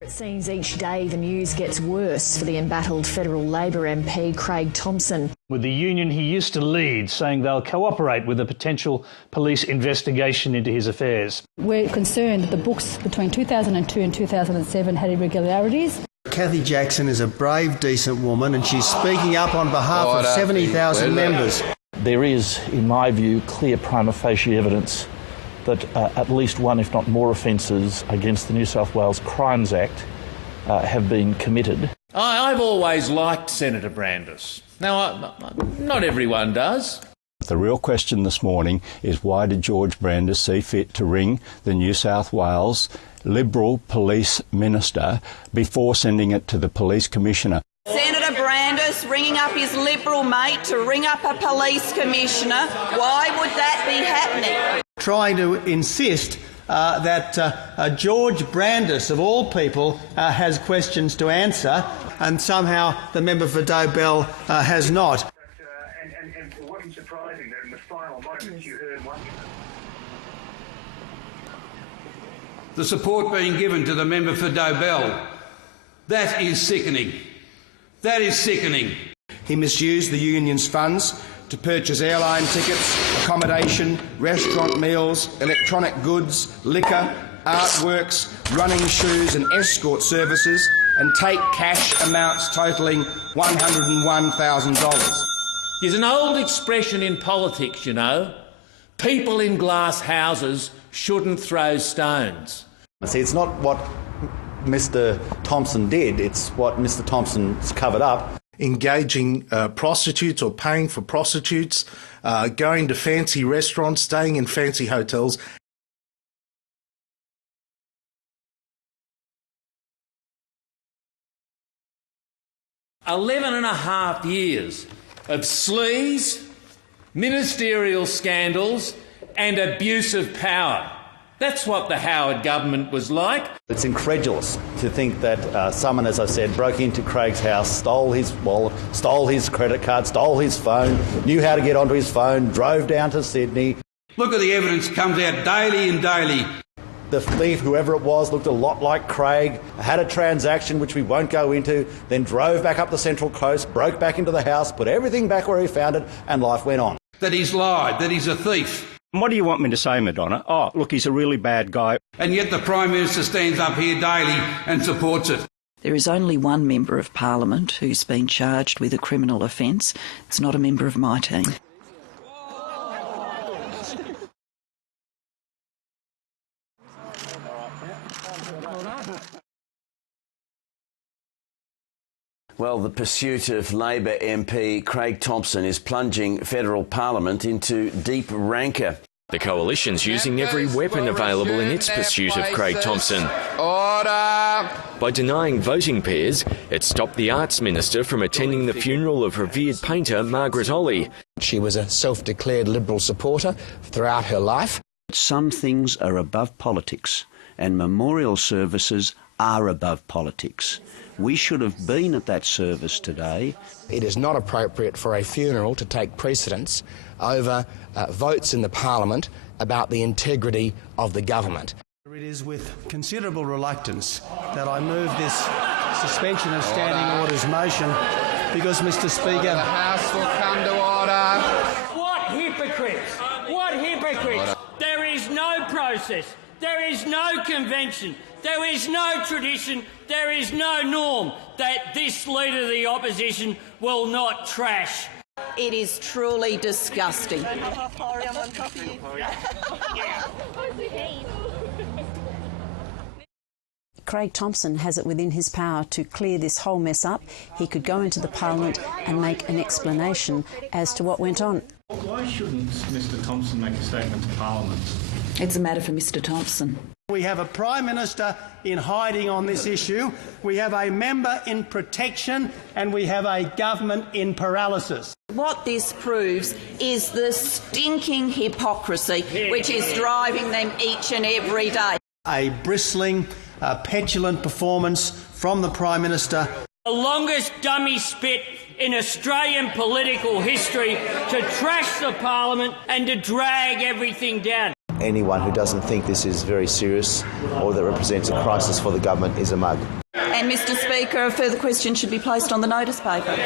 It seems each day the news gets worse for the embattled federal Labor MP Craig Thomson. With the union he used to lead, saying they'll cooperate with a potential police investigation into his affairs. We're concerned that the books between 2002 and 2007 had irregularities. Cathy Jackson is a brave, decent woman, and she's speaking up on behalf of 70,000 members. There is, in my view, clear prima facie evidence that at least one, if not more, offences against the New South Wales Crimes Act have been committed. I've always liked Senator Brandis. Now, not everyone does. The real question this morning is why did George Brandis see fit to ring the New South Wales Liberal Police Minister before sending it to the Police Commissioner? Senator Brandis ringing up his Liberal mate to ring up a police commissioner. Why would that be happening? Trying to insist that George Brandis, of all people, has questions to answer, and somehow the member for Dobell has not. And it wasn't surprising that in the final moments you heard one. The support being given to the member for Dobell, that is sickening. That is sickening. He misused the union's funds to purchase airline tickets, accommodation, restaurant meals, electronic goods, liquor, artworks, running shoes and escort services, and take cash amounts totalling $101,000. There's an old expression in politics, you know. People in glass houses shouldn't throw stones. See, it's not what Mr Thomson did, it's what Mr Thomson's covered up. Engaging prostitutes or paying for prostitutes, going to fancy restaurants, staying in fancy hotels. "11 and a half years of sleaze, ministerial scandals and abuse of power. That's what the Howard government was like." It's incredulous to think that someone, as I said, broke into Craig's house, stole his wallet, stole his credit card, stole his phone, knew how to get onto his phone, drove down to Sydney. Look at the evidence comes out daily and daily. The thief, whoever it was, looked a lot like Craig, had a transaction which we won't go into, then drove back up the Central Coast, broke back into the house, put everything back where he found it, and life went on. That he's lied, that he's a thief. What do you want me to say, Madonna? Oh, look, he's a really bad guy. And yet the Prime Minister stands up here daily and supports it. There is only one member of Parliament who's been charged with a criminal offence. It's not a member of my team. Well, the pursuit of Labor MP Craig Thomson is plunging federal parliament into deep rancour. The coalition's using every weapon available in its pursuit of Craig Thomson. Order! By denying voting pairs, it stopped the Arts Minister from attending the funeral of revered painter Margaret Olley. She was a self-declared Liberal supporter throughout her life. Some things are above politics, and memorial services are above politics. We should have been at that service today. It is not appropriate for a funeral to take precedence over votes in the Parliament about the integrity of the government. It is with considerable reluctance that I move this suspension of standing orders motion because, Mr Speaker... The House will come to order. What hypocrites! What hypocrites! There is no process. There is no convention. There is no tradition. There is no norm that this Leader of the Opposition will not trash. It is truly disgusting. Craig Thomson has it within his power to clear this whole mess up. He could go into the Parliament and make an explanation as to what went on. Why shouldn't Mr Thomson make a statement to Parliament? It's a matter for Mr Thomson. We have a Prime Minister in hiding on this issue, we have a member in protection, and we have a government in paralysis. What this proves is the stinking hypocrisy which is driving them each and every day. A bristling, petulant performance from the Prime Minister. The longest dummy spit in Australian political history to trash the Parliament and to drag everything down. anyone who doesn't think this is very serious or that represents a crisis for the government is a mug. And, Mr Speaker, a further question should be placed on the notice paper.